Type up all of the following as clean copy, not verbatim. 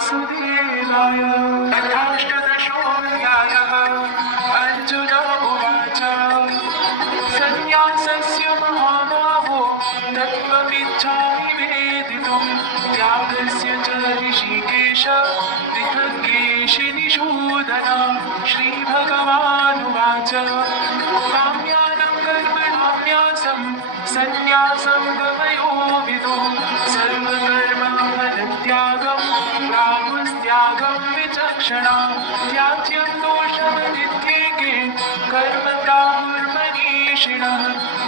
वासुदेवाय। तथाष्टदशोऽध्यायः। अर्जुन उवाच सन्न्यासस्य महाबाहो तत्त्वमिच्छामि वेदितुं त्यागस्य च ऋषिकेश पृथक्केशिनिषूदन। श्रीभगवानुवाच काम्यानं कर्मणान्यासं सन्न्यासं कवयो विदुः सर्वकर्मफलत्यागं प्राहुस्त्यागं विचक्षणा। त्याज्यं दोषमनित्येके कर्म प्राहुर्मनीषिणः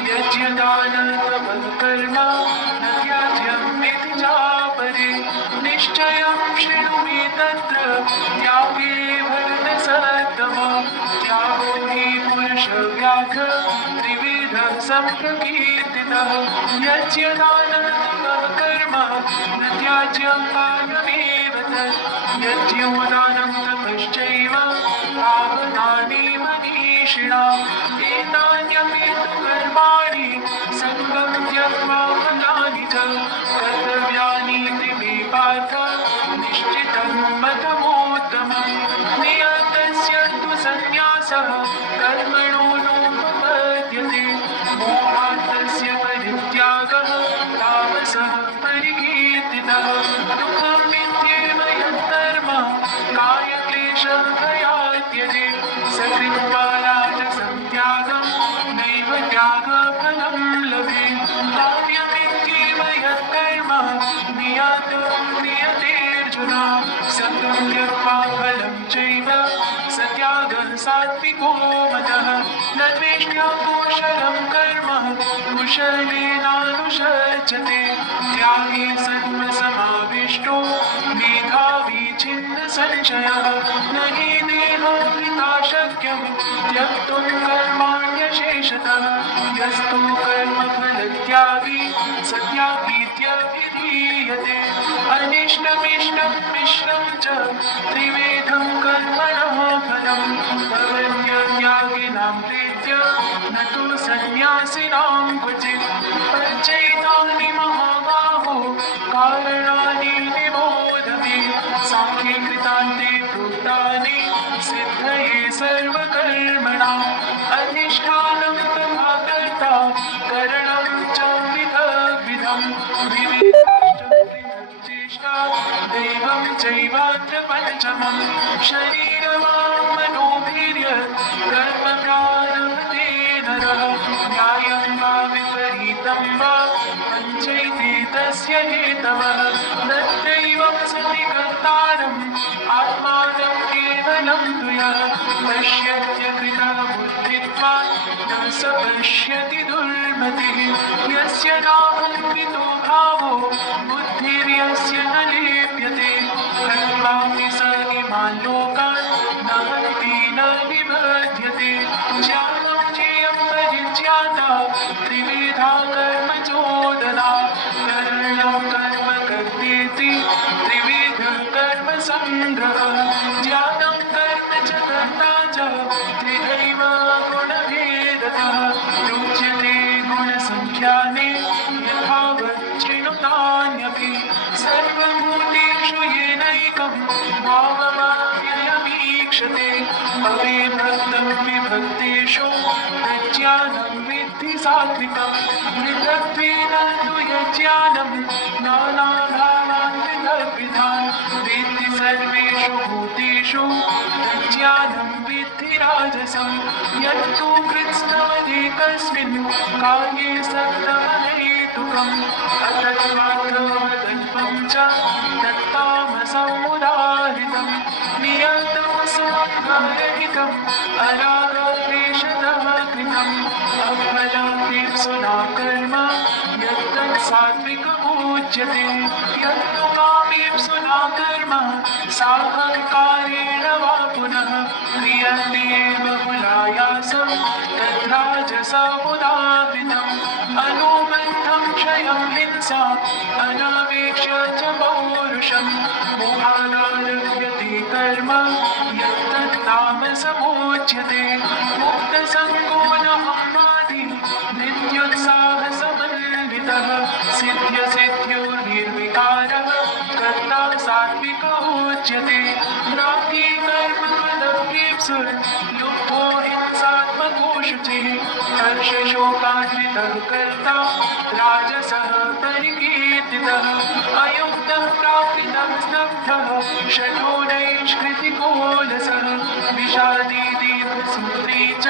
यज्ञदानतपः कर्म न त्याज्यमिति चापरे। निश्चयं शृणु मे तत्र त्यागे भरतसत्तम। त्यागो हि पुरुषव्याघ्र त्रिविधः सम्प्रकीर्तितः। यज्ञदानतपः कर्म न त्याज्यं कार्यमेव तत्। यज्ञोदानं तपश्चैव पावनानि मनीषिणा। एतान्यपि तु कर्माणि सङ्गं त्यक्त्वा फलानि च कर्तव्यानीति मे पार्थ निश्चितं मतमोत्तमम्। नियतस्य तु सन्न्यासः कर्मणो नोपपद्यते मोहात् तस्य परित्यागः तामसः परिकीर्तितः। दुःखमित्येव यत्कर्म कायक्लेशः भयात्यजे सकृत्वा राजसं त्यागं नैव त्यागफलं लभेत्। कार्यमित्येव यत्कर्म नियतं क्रियतेऽर्जुन सङ्गं त्यक्त्वा फलं चैव स त्यागः सात्विको मतः। न द्वेष्ट्या कौशलं कर्म कुशलेनानुषज्यते त्यागे सन्मसमाविष्टो मेधावी छिन्नसंशयः। न हि देहभृता शक्यं त्यक्तुं कर्माण्यशेषतः। यस्तु कर्मफलत्यागी स त्यागीत्यभिधीयते। अनिष्टमिष्टं मिश्रं च त्रिविधं कर्मणः फलं भवन्त्यत्यागिनां प्रीत्य न तु सन्न्यासिनां क्वचित्। पञ्चैतानि महाबाहो कारणानि निबोध मे सांख्ये कृतान्ते प्रोक्तानि सिद्धये सर्वकर्मणाम्। अधिष्ठानं तथा कर्ता करणं च पृथग्विधम्। चेष्टा दैवं चैवात्र पञ्चमम्। शरीरवाङ्मनोभिर्यत् कर्म प्रारभते नरः न्यायं वा विपरीतं वा पञ्चैते तस्य हेतवः। तत्रैवं सति कर्तारम् आत्मानं केवलं तु यः पश्यत्य कृतः बुद्धित्वात् न स पश्यति दुर्मतिः। यस्य नाहन्वितो भावो बुद्धिर्यस्य न लिप्यते हत्वापि स इमान् लोकान् न हन्ति न निबध्यते। ज्ञानं ज्ञेयं परिज्ञाता त्रिविधा कर्म चोदना। करणं कर्म कर्तेति त्रिविधः कर्म सङ्ग्रहः। ज्ञानं कर्म च कर्ता च त्रिधैव गुणभेदतः। प्रोच्यते गुणसङ्ख्याने यथावत् शृणुतान्यपि। सर्वभूतेषु येनैकं भावमव्ययमीक्षते अविभक्तं विभक्तेषु तज्ज्ञानं विद्धि सात्विकम्। पृथक्त्वेन तु यज्ज्ञानं नानाभावान् पृथग्विधान् वेत्ति सर्वेषु भूतेषु तज्ज्ञानं विद्धि राजसम्। यत्तु कृत्स्नवदेकस्मिन् कार्ये सत्तमहेतुकम् अतत्त्वार्थवदल्पं च तत्तामसमुदाहृतम्। नियतं स्वार्थरहितम् अरागद्वेषतः कृतम् अफलापेप्सुना कर्म यत्तत् सात्विकमुच्यते। यत्तु कामेप्सुना कर्म साहङ्कारेण वा पुनः क्रियते बहुलायासं तद्राजसमुदाहृतम्। अनुबन्धं क्षयं हिंसा अनावेक्ष्य च पौरुषं मोहादारभ्यते कर्म यत्तत् तामसमुच्यते। मुक्तसङ्गो न हंवादि नित्योत्साहसमन्वितः सिद्ध्यसिद्ध्यो निर्विकारः कर्ता सात्विको समुच्यते प्राप्ति कर्म त्वदप्येप्सुर् लुब्धो हिंसात्मको शुचिः हर्षशोकान्वितः कर्ता राजसः परिकीर्तितः अयुक्तः प्राप्तितः स्तब्धः शठो नैष्कृतिकोलसः विषादी दीर्घसूत्री च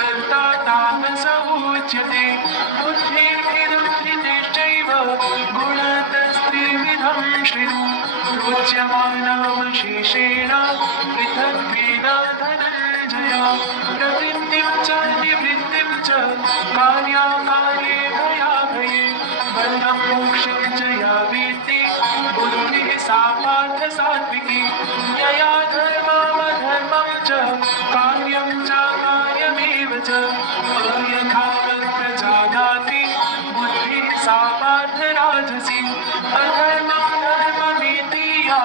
कर्ता तामस उच्यते बुद्धिर्भेदबुद्धिश्चैव गुणतस्त्रिविधं शृणु रोच्यमानमशेषेण पृथग्वेद धनञ्जय प्रवृत्तिं च निवृत्तिं च कार्याकार्ये भयाभये बन्धं मोक्षं च या वेत्ति बुद्धिः सा पार्थ सात्विकी यया धर्ममधर्मं च कार्यं च कार्यमेव च अयथावत् प्रजानाति बुद्धिः सा पार्थ राजसी अधर्मं धर्ममेति या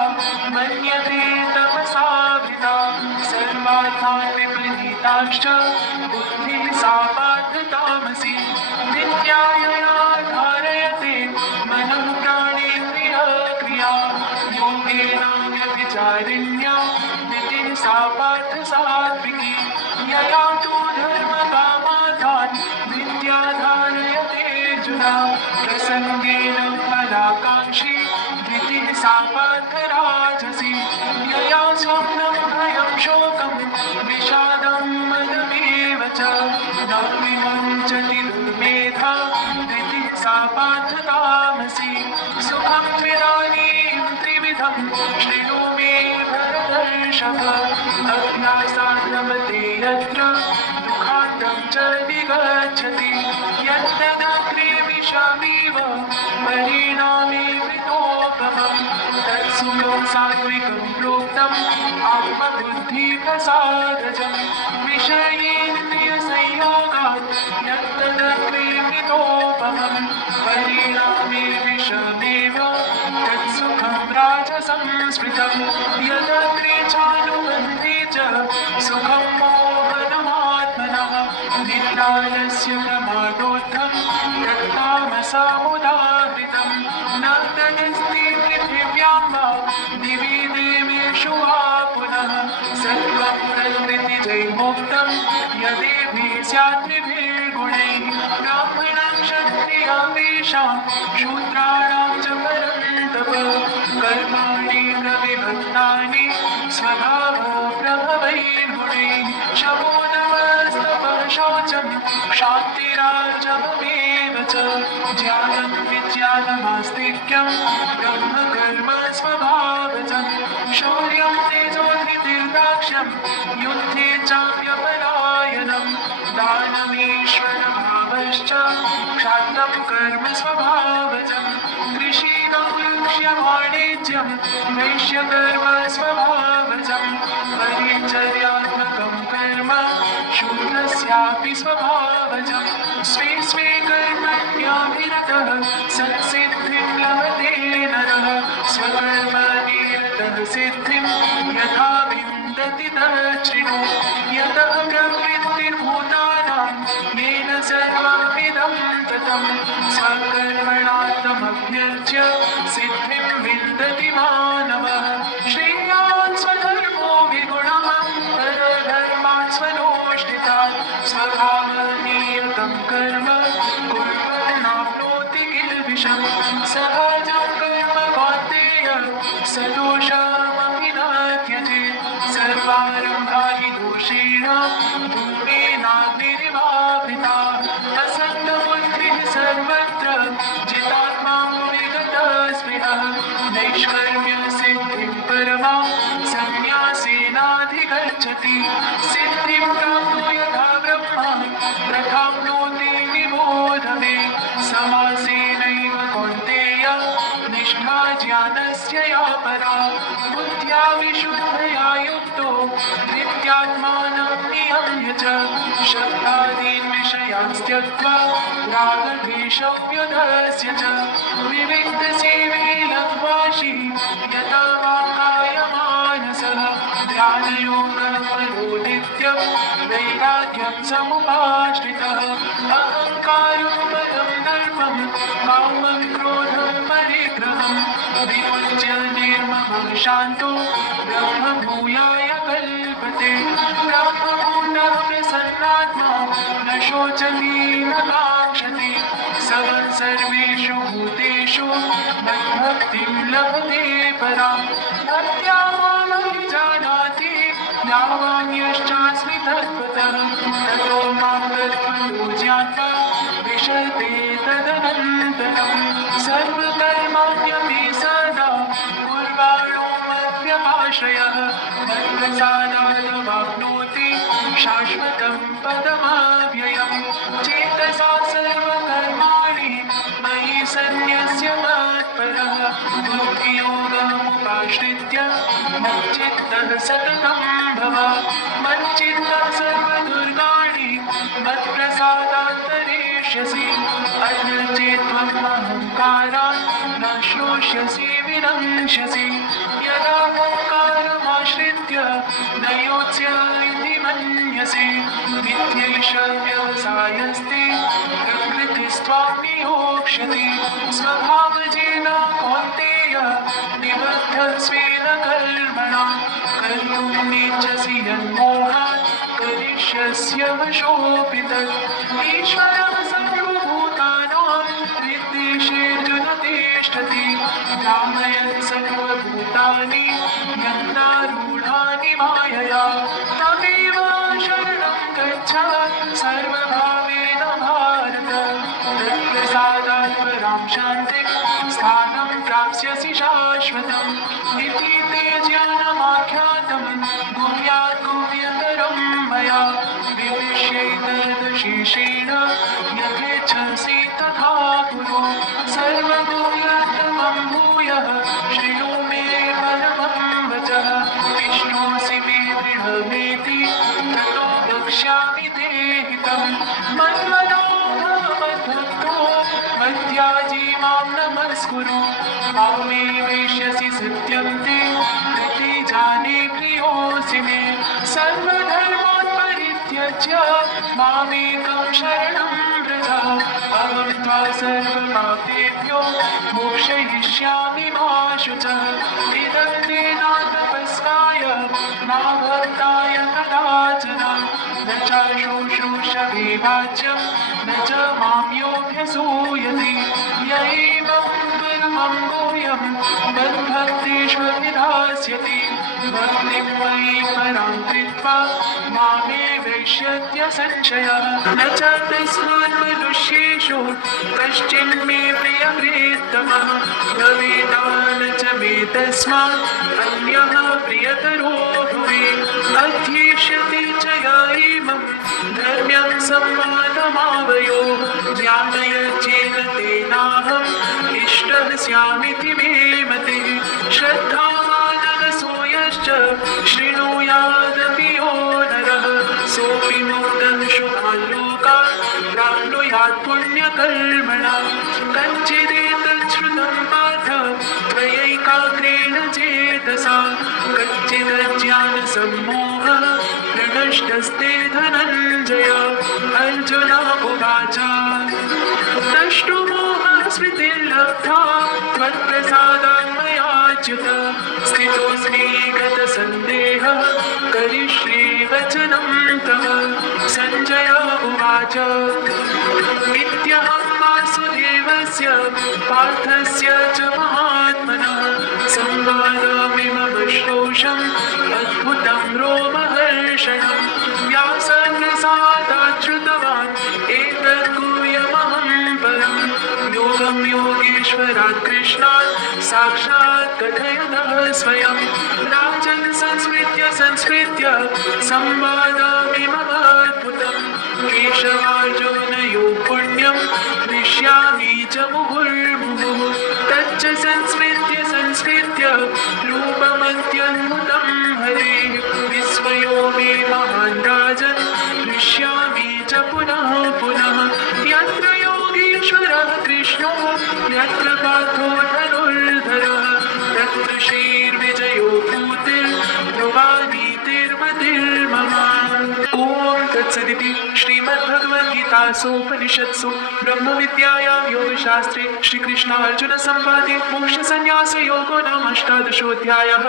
मन्यते तमसावृता सर्वार्थान् विपरीताश्च बुद्धिः सा पार्थ तामसी विद्यायया धारयते मनः प्राणेन्द्रियक्रिया योगेनाव्यभिचारिण्या नितिः सा पार्थ सात्विकी यया तु धर्मकामार्थान् विद्या धारयते अर्जुन प्रसङ्गेन फलाकाङ्क्षी धृतिः सा पार्थ राजसी यया स्वप्नं भयं शोकं विषादं मदमेव च न विमुञ्चति दुर्मेधा धृतिः सा पार्थ तामसी सुखं त्विदानीं त्रिविधं शृणु मे भरतर्षभ अभ्यासाद्रमते यत्र दुःखान्तं च विगच्छति यत्तदग्रे विषमिव परिणामे मृतोपमं तत्सुखं सात्विकं प्रोक्तम् आत्मबुद्धिप्रसादजं विषयेन्द्रियसंयोगात् यत्तदग्रे मृतोपमं परिणामे विषमेव तत्सुखं राजसंस्मृतं यदग्रे चानुबन्धे च सुखं मोहनमात्मनः निद्रालस्य प्रमादोत्थं तत्तामसमुदाहृतं न तदस्ति पृथिव्यां वा दिवि देवेषु वा पुनः सत्त्वं प्रकृतिजैर्मुक्तं यदेभिः स्यात् त्रिभिर्गुणैः ब्राह्मणं क्षत्रियावेषां शूद्राणां च परन्तप कर्माणि प्रविभक्तानि स्वभावप्रभवैर्गुणैः शमोदमस्तपः शौचं क्षान्तिरार्जवमेव च ज्ञानं विज्ञानमास्तिक्यं ब्रह्मकर्म स्वभावजं शौर्यं तेजोधृतिर्दाक्ष्यं युद्धे चाप्यपलायनं दानमीश्वरभावश्च क्षात्रं कर्म स्वभावजं कृषिकं लक्ष्यवाणिज्यं वैश्यकर्म स्वभावजं परिचर्यात्मकं कर्म शूद्रस्यापि स्वभावजं स्वे स्वे कर्मण्याभिरतः सत्सिद्धिं लभते नरः स्वकर्मनिरतः सिद्धिं यथा विन्दति तच्छृणु यतः प्रवृत्तिर्भूतानां येन सर्वमिदं ततं स्वकर्मणात्मभ्यर्च्य सिद्धिं विन्दति मानवः श्रेयान् स्वधर्मो विगुणः परधर्मात् स्वनोष्ठितात् स्वभावनियतं कर्म कुर्वन्नाप्नोति किल्बिषम् सहजं कर्म कौन्तेय सदोषमपि न त्यजेत् सर्वारम्भा हि दोषेण धूमेनाग्निरिवावृताः असक्तबुद्धिः सर्वत्र जितात्मा विगतस्पृहः नैष्कर्म्यसिद्धिं परमां संन्यासेनाधिगच्छति सिद्धिं प्राप्तो यथा ब्रह्मा प्रथाप्नोति निबोध मे समासेनैव कौन्तेय निष्ठा ज्ञानस्य या परा बुद्ध्या विशुद्धया युक्तो नित्यात्मानं नियम्य च शब्दादीन् विषयान् त्यक्त्वा रागद्वेषव्युधस्य च विविक्तसेवे लघ्वाशी यथा वाक्कायमानसः ध्यानयोगपरो नित्यं वैराग्यं समुपाश्रितः अहङ्कारं परं दर्पं कामं क्रोधं परिग्रहं विमुच्य निर्ममः शान्तो ब्रह्मभूयाय कल्पते ब्रह्मभूतः प्रसन्नात्मा न शोचति न काङ्क्षति सः सर्वेषु भूतेषु मद्भक्तिं लभते परां भक्त्या मामभिजानाति यावान्यश्चास्मि तत्त्वतः ततो मां तत्त्वतो ज्ञात्वा विशते तदनन्तरं सर्वकर्माण्यपि सदा कुर्वाणो मद्व्यपाश्रयः मत्प्रसादादवाप्नोति शाश्वतं पदमव्ययम् चेतसा सर्वकर्माणि मयि सन्न्यस्य मत्परः बुद्धियोगमुपाश्रित्य मच्चित्तः सततं भव मच्चित्तः सर्वदुर्गाणि मत्प्रसादान्तरेष्यसि अन्यचेत्त्वम् अहङ्कारात् न श्रोष्यसि विनङ्क्ष्यसि यदाहङ्कारमाश्रित्य न योत्स्य इति मन्यसे मिथ्यैष व्यवसायस्ते प्रकृतिस्त्वां नियोक्ष्यति स्वभावजेन कौन्तेय निबद्धस्वेन कर्मणा कर्तुं नेच्छसि यन्मोहात् करिष्यस्य वशोऽपि तत् ईश्वरः सर्वभूतानां हृद्देशेऽर्जुन तिष्ठति ध्यायन् सर्वभूतानि यन्नारूढानि मायया तमेव शरणं गच्छ सर्वभावेन भारत तत्प्रसादात् परां शान्तिं स्थानं प्राप्स्यसि शाश्वतम् इति ते ज्ञानमाख्यातं गुह्यात् गुह्यतरं मया विविश्यैतदशेषेण यथेच्छसि तथा कुरु सर्वगुह्यतमं भूयः शृणु मे परमं वचः विष्णोऽसि मे दृढमेति ततो वक्ष्यामि ते हितं मन्मनो भवद्भक्तो मद्याजी मां नमस्कुरु मामे वैष्यसि सत्यं ते इति जाने प्रियोऽसि मे सर्वधर्मान् परित्यज्य मामेकं शरणं व्रज अहं त्वा सर्वपापेभ्यो मोक्षयिष्यामि मा शुचः इदं ते न तपस्काय न भक्ताय कदाचन न च शुश्रूषवे वाच्यं न च मां योऽभ्यसूयते य एवं परमं गुह्यं मद्भक्तेष्वभिधास्यति भक्तिं मयि परां कृत्वा मामे वैष्यत्य संशयः न च तस्मात् मनुष्येषु कश्चिन्मे प्रियकृत्तमः भवेदा न च मे तस्मात् अन्यः प्रियतरो भवेत् अध्येष्यते च य इमं धर्म्यं संवादमावयोः ज्ञानयज्ञेन तेनाहम् इष्टः स्यामिति मे मतिः श्रद्धावाननसो यश्च शृणुयादपि यो नरः सोऽपि मुक्तः शुभान् लोकान् प्राप्नुयात् पुण्यकर्मणा कच्चिदेतच्छ्रुतं पार्थ त्वयैकाग्रेण चेतसा कच्चिदज्ञानसम्मोहः प्रनष्टस्ते धनञ्जय अर्जुन उवाच नष्टो मोहः स्मृतिर्लब्धा त्वत्प्रसादान् मयाच्युत स्थितोऽस्मि गतसन्देहः करिष्ये वचनं तव सञ्जय उवाच इत्यहं वासुदेवस्य पार्थस्य च महात्मनः संवादमिममश्रौषम् अद्भुतं रोमहर्षणं व्यासप्रसादात् श्रुतवान् एतत् गुह्यमहं परं योगं योगेश्वरात् कृष्णात् साक्षात् कथयतः स्वयं राजन् संस्मृत्य संवादमिममद्भुतं केशवार्जुनयोः पुण्यं हृष्यामि च मुहुर्मुहुः तच्च संस्मृत्य रूपमत्यद्भुतं हरेः विस्मयो मे महान् राजन् हृष्यामि च पुनः पुनः यत्र योगीश्वरः कृष्णो यत्र पार्थो धनुर्धरः तत्र श्रीर्विजयो भूतिर्ध्रुवानीतिर्मतिर्मम ॐ तत्सदिति श्रीमद्भगवद्गीता गीतासूपनिषत्सु ब्रह्मविद्यायां योगशास्त्रे श्रीकृष्णार्जुनसंवादे मोक्षसंन्यासयोगो नाम 18 अध्यायः।